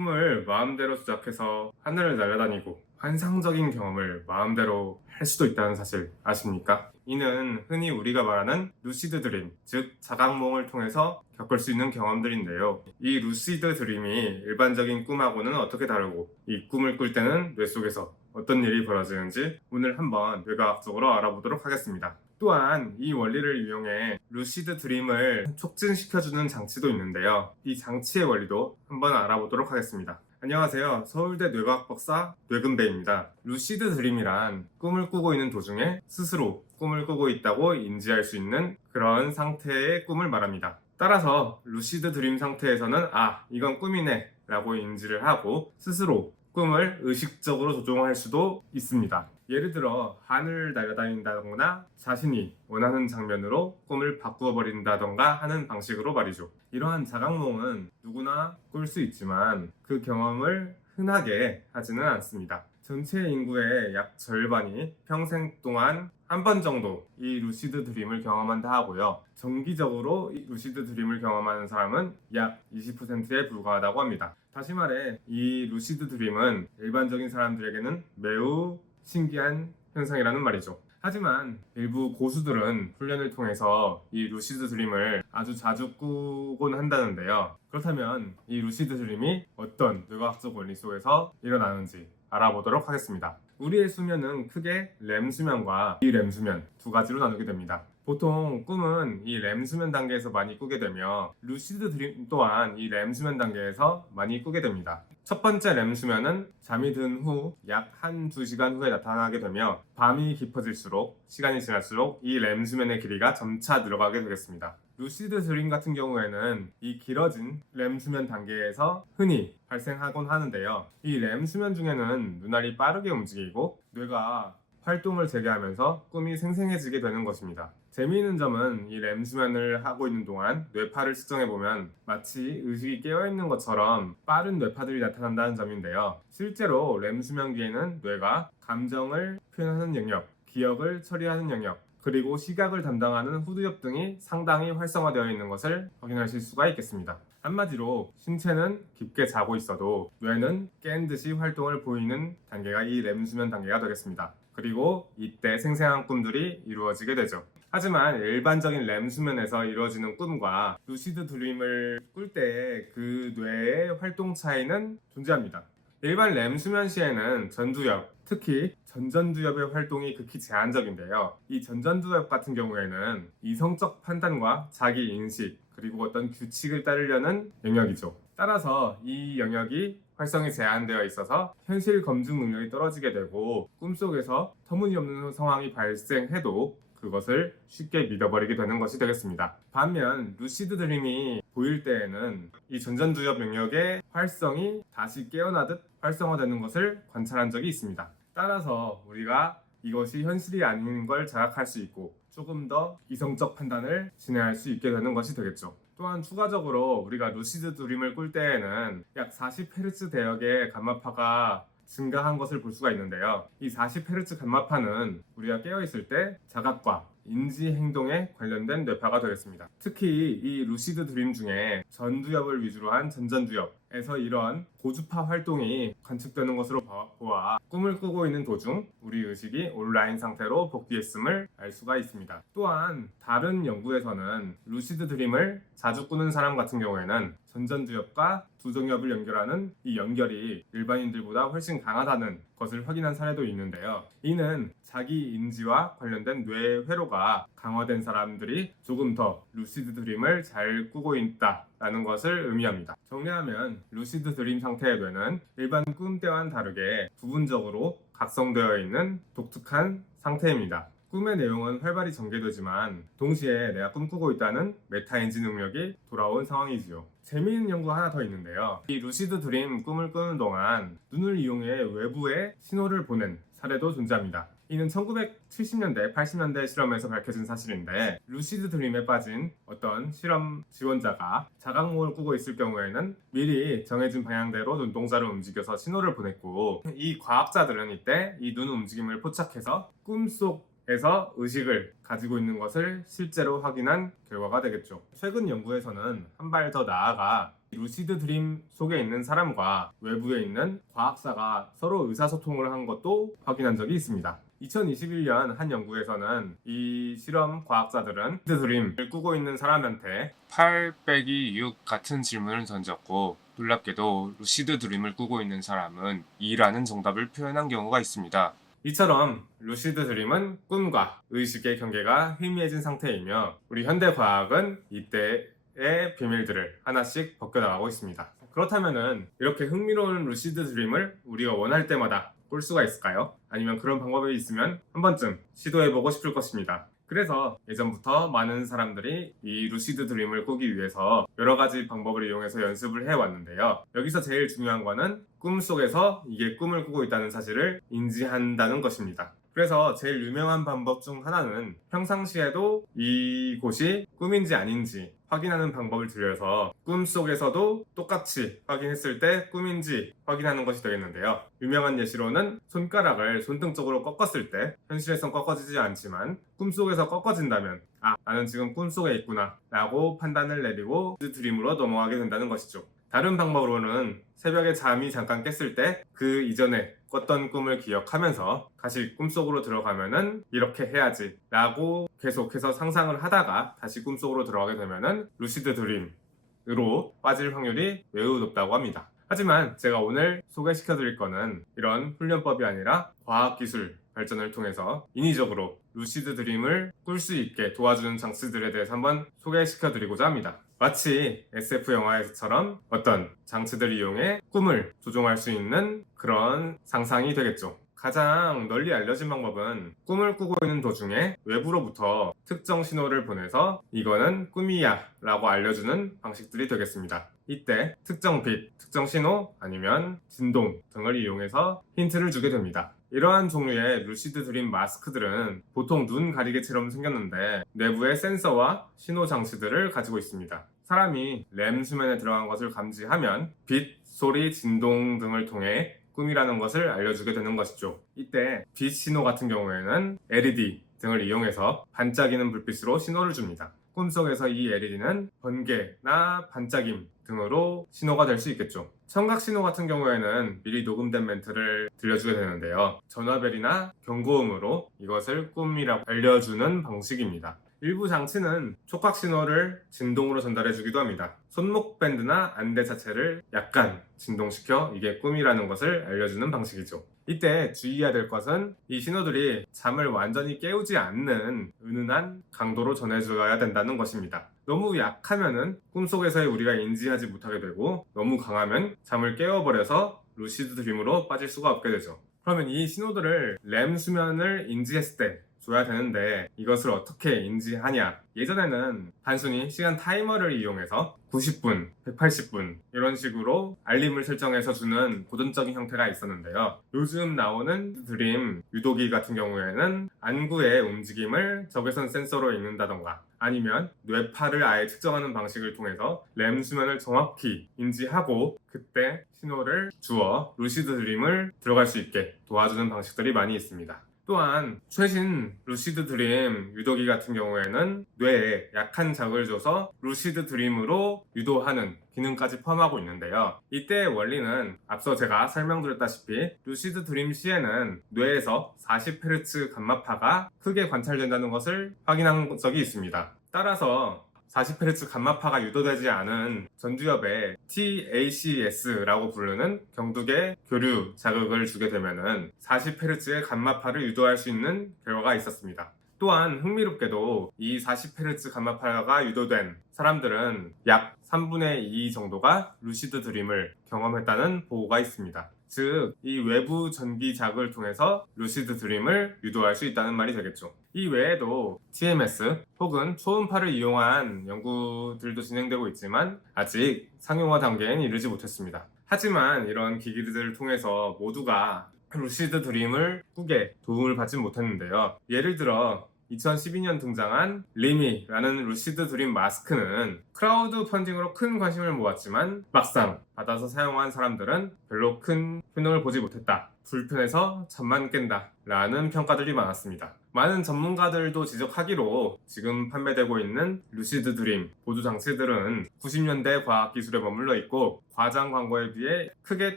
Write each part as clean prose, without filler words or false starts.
꿈을 마음대로 조작해서 하늘을 날아다니고 환상적인 경험을 마음대로 할 수도 있다는 사실 아십니까? 이는 흔히 우리가 말하는 루시드 드림, 즉 자각몽을 통해서 겪을 수 있는 경험들인데요. 이 루시드 드림이 일반적인 꿈하고는 어떻게 다르고 이 꿈을 꿀 때는 뇌 속에서 어떤 일이 벌어지는지 오늘 한번 뇌과학적으로 알아보도록 하겠습니다. 또한 이 원리를 이용해 루시드 드림을 촉진시켜주는 장치도 있는데요. 이 장치의 원리도 한번 알아보도록 하겠습니다. 안녕하세요. 서울대 뇌과학 박사 뇌근배입니다. 루시드 드림이란 꿈을 꾸고 있는 도중에 스스로 꿈을 꾸고 있다고 인지할 수 있는 그런 상태의 꿈을 말합니다. 따라서 루시드 드림 상태에서는 이건 꿈이네 라고 인지를 하고 스스로 꿈을 의식적으로 조종할 수도 있습니다. 예를 들어 하늘을 날아다닌다거나 자신이 원하는 장면으로 꿈을 바꾸어 버린다던가 하는 방식으로 말이죠. 이러한 자각몽은 누구나 꿀 수 있지만 그 경험을 흔하게 하지는 않습니다. 전체 인구의 약 절반이 평생 동안 한 번 정도 이 루시드 드림을 경험한다 하고요. 정기적으로 이 루시드 드림을 경험하는 사람은 약 20%에 불과하다고 합니다. 다시 말해 이 루시드 드림은 일반적인 사람들에게는 매우 신기한 현상이라는 말이죠. 하지만 일부 고수들은 훈련을 통해서 이 루시드 드림을 아주 자주 꾸곤 한다는데요. 그렇다면 이 루시드 드림이 어떤 뇌과학적 원리 속에서 일어나는지 알아보도록 하겠습니다. 우리의 수면은 크게 렘 수면과 비렘 수면 두 가지로 나누게 됩니다. 보통 꿈은 이 렘 수면 단계에서 많이 꾸게 되며 루시드 드림 또한 이 렘 수면 단계에서 많이 꾸게 됩니다. 첫 번째 렘 수면은 잠이 든 후 약 1-2시간 후에 나타나게 되며 밤이 깊어질수록 시간이 지날수록 이 렘 수면의 길이가 점차 늘어가게 되겠습니다. 루시드 드림 같은 경우에는 이 길어진 렘 수면 단계에서 흔히 발생하곤 하는데요. 이 렘 수면 중에는 눈알이 빠르게 움직이고 뇌가 활동을 재개하면서 꿈이 생생해지게 되는 것입니다. 재미있는 점은 이 렘 수면을 하고 있는 동안 뇌파를 측정해보면 마치 의식이 깨어있는 것처럼 빠른 뇌파들이 나타난다는 점인데요. 실제로 렘 수면기에는 뇌가 감정을 표현하는 영역, 기억을 처리하는 영역, 그리고 시각을 담당하는 후두엽 등이 상당히 활성화되어 있는 것을 확인하실 수가 있겠습니다. 한마디로 신체는 깊게 자고 있어도 뇌는 깬 듯이 활동을 보이는 단계가 이 렘 수면 단계가 되겠습니다. 그리고 이때 생생한 꿈들이 이루어지게 되죠. 하지만 일반적인 렘 수면에서 이루어지는 꿈과 루시드 드림을 꿀 때의 그 뇌의 활동 차이는 존재합니다. 일반 렘 수면 시에는 전두엽, 특히 전전두엽의 활동이 극히 제한적인데요. 이 전전두엽 같은 경우에는 이성적 판단과 자기 인식, 그리고 어떤 규칙을 따르려는 영역이죠. 따라서 이 영역이 활성이 제한되어 있어서 현실 검증 능력이 떨어지게 되고 꿈속에서 터무니없는 상황이 발생해도 그것을 쉽게 믿어버리게 되는 것이 되겠습니다. 반면 루시드 드림이 보일 때에는 이 전전두엽 영역의 활성이 다시 깨어나듯 활성화되는 것을 관찰한 적이 있습니다. 따라서 우리가 이것이 현실이 아닌 걸 자각할 수 있고 조금 더 이성적 판단을 진행할 수 있게 되는 것이 되겠죠. 또한 추가적으로 우리가 루시드 드림을 꿀 때에는 약 40Hz 대역의 감마파가 증가한 것을 볼 수가 있는데요. 이 40Hz 감마파는 우리가 깨어있을 때 자각과 인지 행동에 관련된 뇌파가 되겠습니다. 특히 이 루시드 드림 중에 전두엽을 위주로 한 전전두엽에서 이런 고주파 활동이 관측되는 것으로 보아 꿈을 꾸고 있는 도중 우리 의식이 온라인 상태로 복귀했음을 알 수가 있습니다. 또한 다른 연구에서는 루시드 드림을 자주 꾸는 사람 같은 경우에는 전전두엽과 두정엽을 연결하는 이 연결이 일반인들보다 훨씬 강하다는 것을 확인한 사례도 있는데요. 이는 자기 인지와 관련된 뇌 회로가 강화된 사람들이 조금 더 루시드 드림을 잘 꾸고 있다라는 것을 의미합니다. 정리하면 루시드 드림 상태의 뇌는 일반 꿈 때와는 다르게 부분적으로 각성되어 있는 독특한 상태입니다. 꿈의 내용은 활발히 전개되지만 동시에 내가 꿈꾸고 있다는 메타인지 능력이 돌아온 상황이지요. 재미있는 연구가 하나 더 있는데요. 이 루시드 드림 꿈을 꾸는 동안 눈을 이용해 외부에 신호를 보낸 사례도 존재합니다. 이는 1970년대, 80년대 실험에서 밝혀진 사실인데 루시드 드림에 빠진 어떤 실험 지원자가 자각몽을 꾸고 있을 경우에는 미리 정해진 방향대로 눈동자를 움직여서 신호를 보냈고 이 과학자들은 이때 이 눈 움직임을 포착해서 꿈속에서 의식을 가지고 있는 것을 실제로 확인한 결과가 되겠죠. 최근 연구에서는 한 발 더 나아가 루시드 드림 속에 있는 사람과 외부에 있는 과학사가 서로 의사소통을 한 것도 확인한 적이 있습니다. 2021년 한 연구에서는 이 실험 과학자들은 루시드 드림을 꾸고 있는 사람한테 8 빼기 6 같은 질문을 던졌고, 놀랍게도 루시드 드림을 꾸고 있는 사람은 2라는 정답을 표현한 경우가 있습니다. 이처럼 루시드 드림은 꿈과 의식의 경계가 희미해진 상태이며, 우리 현대 과학은 이때의 비밀들을 하나씩 벗겨나가고 있습니다. 그렇다면은 이렇게 흥미로운 루시드 드림을 우리가 원할 때마다 꿀 수가 있을까요? 아니면 그런 방법이 있으면 한 번쯤 시도해보고 싶을 것입니다. 그래서 예전부터 많은 사람들이 이 루시드 드림을 꾸기 위해서 여러 가지 방법을 이용해서 연습을 해왔는데요. 여기서 제일 중요한 거는 꿈속에서 이게 꿈을 꾸고 있다는 사실을 인지한다는 것입니다. 그래서 제일 유명한 방법 중 하나는 평상시에도 이곳이 꿈인지 아닌지 확인하는 방법을 들여서 꿈속에서도 똑같이 확인했을 때 꿈인지 확인하는 것이 되겠는데요. 유명한 예시로는 손가락을 손등 쪽으로 꺾었을 때 현실에선 꺾어지지 않지만 꿈속에서 꺾어진다면 나는 지금 꿈속에 있구나 라고 판단을 내리고 드림으로 넘어가게 된다는 것이죠. 다른 방법으로는 새벽에 잠이 잠깐 깼을 때 그 이전에 꿨던 꿈을 기억하면서 다시 꿈속으로 들어가면은 이렇게 해야지 라고 계속해서 상상을 하다가 다시 꿈속으로 들어가게 되면은 루시드 드림으로 빠질 확률이 매우 높다고 합니다. 하지만 제가 오늘 소개시켜 드릴 거는 이런 훈련법이 아니라 과학기술 발전을 통해서 인위적으로 루시드 드림을 꿀 수 있게 도와주는 장치들에 대해서 한번 소개시켜 드리고자 합니다. 마치 SF 영화에서처럼 어떤 장치들을 이용해 꿈을 조종할 수 있는 그런 상상이 되겠죠. 가장 널리 알려진 방법은 꿈을 꾸고 있는 도중에 외부로부터 특정 신호를 보내서 이거는 꿈이야 라고 알려주는 방식들이 되겠습니다. 이때 특정 빛, 특정 신호 아니면 진동 등을 이용해서 힌트를 주게 됩니다. 이러한 종류의 루시드 드림 마스크들은 보통 눈 가리개처럼 생겼는데 내부에 센서와 신호 장치들을 가지고 있습니다. 사람이 렘 수면에 들어간 것을 감지하면 빛, 소리, 진동 등을 통해 꿈이라는 것을 알려주게 되는 것이죠. 이때 빛 신호 같은 경우에는 LED 등을 이용해서 반짝이는 불빛으로 신호를 줍니다. 꿈속에서 이 LED는 번개나 반짝임 등으로 신호가 될 수 있겠죠. 청각 신호 같은 경우에는 미리 녹음된 멘트를 들려주게 되는데요. 전화벨이나 경고음으로 이것을 꿈이라고 알려주는 방식입니다. 일부 장치는 촉각 신호를 진동으로 전달해 주기도 합니다. 손목 밴드나 안대 자체를 약간 진동시켜 이게 꿈이라는 것을 알려주는 방식이죠. 이때 주의해야 될 것은 이 신호들이 잠을 완전히 깨우지 않는 은은한 강도로 전해줘야 된다는 것입니다. 너무 약하면은 꿈속에서의 우리가 인지하지 못하게 되고, 너무 강하면 잠을 깨워버려서 루시드 드림으로 빠질 수가 없게 되죠. 그러면 이 신호들을 렘 수면을 인지했을 때 줘야 되는데 이것을 어떻게 인지하냐? 예전에는 단순히 시간 타이머를 이용해서 90분, 180분 이런 식으로 알림을 설정해서 주는 고전적인 형태가 있었는데요. 요즘 나오는 드림 유도기 같은 경우에는 안구의 움직임을 적외선 센서로 읽는다던가 아니면 뇌파를 아예 측정하는 방식을 통해서 렘 수면을 정확히 인지하고 그때 신호를 주어 루시드 드림을 들어갈 수 있게 도와주는 방식들이 많이 있습니다. 또한 최신 루시드 드림 유도기 같은 경우에는 뇌에 약한 자극을 줘서 루시드 드림으로 유도하는 기능까지 포함하고 있는데요. 이때의 원리는 앞서 제가 설명드렸다시피 루시드 드림 시에는 뇌에서 40Hz 감마파가 크게 관찰된다는 것을 확인한 적이 있습니다. 따라서 40Hz 감마파가 유도되지 않은 전두엽에 TACS라고 부르는 경두계 교류 자극을 주게 되면은 40Hz의 감마파를 유도할 수 있는 결과가 있었습니다. 또한 흥미롭게도 이 40Hz 감마파가 유도된 사람들은 약 3분의 2 정도가 루시드 드림을 경험했다는 보고가 있습니다. 즉, 이 외부 전기 자극을 통해서 루시드 드림을 유도할 수 있다는 말이 되겠죠. 이 외에도 TMS 혹은 초음파를 이용한 연구들도 진행되고 있지만 아직 상용화 단계엔 이르지 못했습니다. 하지만 이런 기기들을 통해서 모두가 루시드 드림을 꾸게 도움을 받지 못했는데요. 예를 들어 2012년 등장한 리미라는 루시드 드림 마스크는 크라우드 펀딩으로 큰 관심을 모았지만 막상 받아서 사용한 사람들은 별로 큰 효능을 보지 못했다. 불편해서 잠만 깬다 라는 평가들이 많았습니다. 많은 전문가들도 지적하기로 지금 판매되고 있는 루시드 드림 보조 장치들은 90년대 과학기술에 머물러 있고 과장 광고에 비해 크게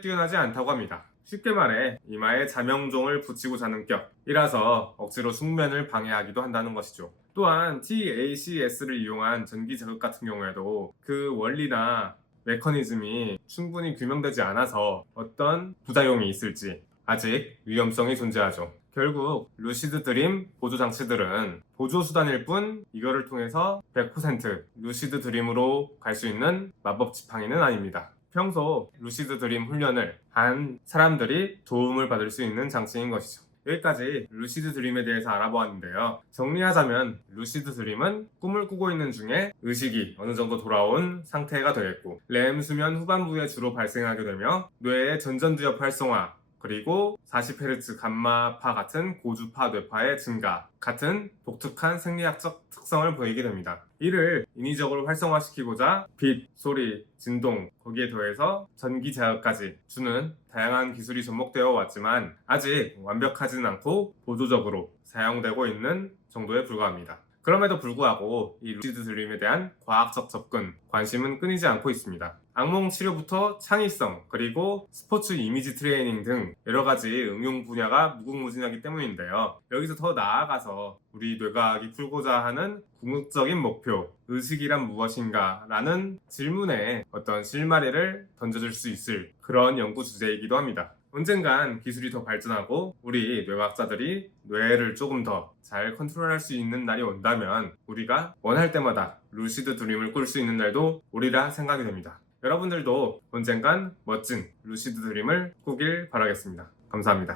뛰어나지 않다고 합니다. 쉽게 말해 이마에 자명종을 붙이고 자는 격이라서 억지로 숙면을 방해하기도 한다는 것이죠. 또한 TACS를 이용한 전기 자극 같은 경우에도 그 원리나 메커니즘이 충분히 규명되지 않아서 어떤 부작용이 있을지 아직 위험성이 존재하죠. 결국 루시드 드림 보조 장치들은 보조 수단일 뿐 이거를 통해서 100% 루시드 드림으로 갈 수 있는 마법 지팡이는 아닙니다. 평소 루시드 드림 훈련을 한 사람들이 도움을 받을 수 있는 장치인 것이죠. 여기까지 루시드 드림에 대해서 알아보았는데요. 정리하자면 루시드 드림은 꿈을 꾸고 있는 중에 의식이 어느 정도 돌아온 상태가 되겠고 렘 수면 후반부에 주로 발생하게 되며 뇌의 전전두엽 활성화 그리고 40Hz 감마파 같은 고주파 뇌파의 증가 같은 독특한 생리학적 특성을 보이게 됩니다. 이를 인위적으로 활성화시키고자 빛, 소리, 진동, 거기에 더해서 전기 자극까지 주는 다양한 기술이 접목되어 왔지만 아직 완벽하지는 않고 보조적으로 사용되고 있는 정도에 불과합니다. 그럼에도 불구하고 이 루시드 드림에 대한 과학적 접근, 관심은 끊이지 않고 있습니다. 악몽 치료부터 창의성, 그리고 스포츠 이미지 트레이닝 등 여러가지 응용 분야가 무궁무진하기 때문인데요. 여기서 더 나아가서 우리 뇌과학이 풀고자 하는 궁극적인 목표, 의식이란 무엇인가? 라는 질문에 어떤 실마리를 던져줄 수 있을 그런 연구 주제이기도 합니다. 언젠간 기술이 더 발전하고 우리 뇌과학자들이 뇌를 조금 더 잘 컨트롤할 수 있는 날이 온다면 우리가 원할 때마다 루시드 드림을 꿀 수 있는 날도 오리라 생각이 됩니다. 여러분들도 언젠간 멋진 루시드 드림을 꾸길 바라겠습니다. 감사합니다.